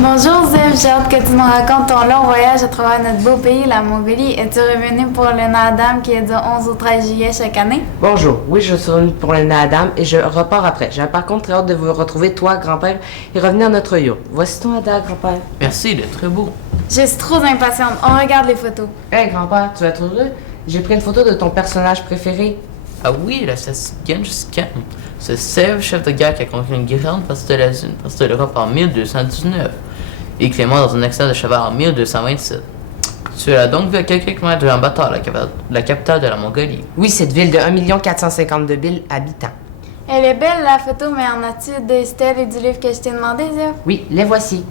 Bonjour Zef, j'ai hâte que tu nous racontes ton long voyage à travers notre beau pays, la Mongolie. Es-tu revenu pour le Naadam qui est du 11 au 13 juillet chaque année? Bonjour, oui, je suis revenu pour le Naadam et je repars après. J'ai par contre très hâte de vous retrouver, toi, grand-père, et revenir à notre yacht. Voici ton Ada, grand-père. Merci, il est très beau. Je suis trop impatiente. On regarde les photos. Hey, grand-père, tu vas être heureux? J'ai pris une photo de ton personnage préféré. Ah oui, la Genghis Khan. C'est Sèvres, chef de guerre qui a conquis une grande partie de l'Europe en 1219 et Clément dans un accident de cheval en 1227. Tu l'as donc vu à quelques kilomètres de Ulaanbaatar, la capitale de la Mongolie. Oui, cette ville de 1 452 000 habitants. Elle est belle la photo, mais en as-tu des stèles et du livre que je t'ai demandé, Zef? Oui, les voici.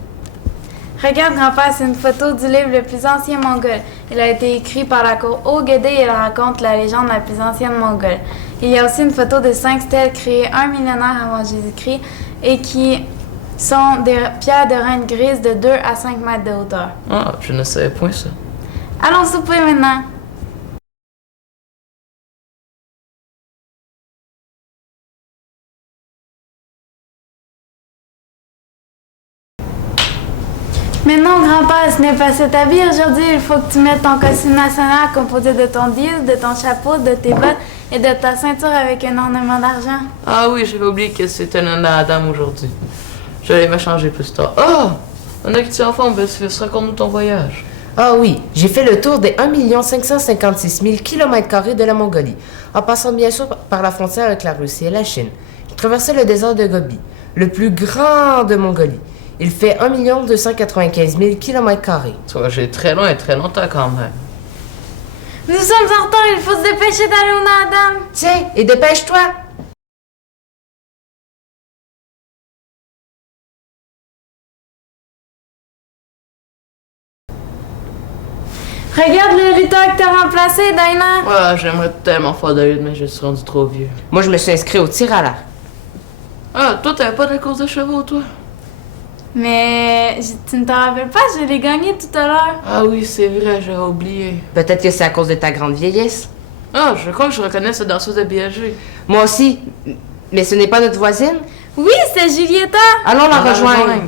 Regarde, grand-père, c'est une photo du livre le plus ancien mongol. Il a été écrit par la cour Ogedei et il raconte la légende la plus ancienne mongole. Il y a aussi une photo de 5 stèles créées 1 millénaire avant Jésus-Christ et qui sont des pierres de reine grises de 2 à 5 mètres de hauteur. Ah, je ne savais point ça. Allons souper maintenant. Mais non, grand-père, ce n'est pas cet habit aujourd'hui. Il faut que tu mettes ton costume national composé de ton disque, de ton chapeau, de tes bottes et de ta ceinture avec un ornement d'argent. Ah oui, j'avais oublié que c'était le Naadam aujourd'hui. J'allais me changer plus tard. Oh! On a quitté en forme, Belfus, raconte-nous ton voyage. Ah oui, j'ai fait le tour des 1 556 000 km² de la Mongolie, en passant bien sûr par la frontière avec la Russie et la Chine. J'ai traversé le désert de Gobi, le plus grand de Mongolie. Il fait 1 295 000 km². Tu vois, j'ai très loin et très longtemps quand même. Nous sommes en retard, il faut se dépêcher d'aller au Naadam. Tiens, et dépêche-toi! Regarde le lutteur que t'as remplacé, Dinah. Ouais, j'aimerais tellement faire de lutte, mais je suis rendu trop vieux. Moi, je me suis inscrit au tir à l'arc. Ah, toi, t'avais pas de course de chevaux, toi? Mais tu ne te rappelles pas, je l'ai gagné tout à l'heure. Ah oui, c'est vrai, j'avais oublié. Peut-être que c'est à cause de ta grande vieillesse. Ah, je crois que je reconnais cette danseuse de BHG. Moi aussi. Mais ce n'est pas notre voisine. Oui, c'est Julietta. Allons la On va rejoindre. rejoindre.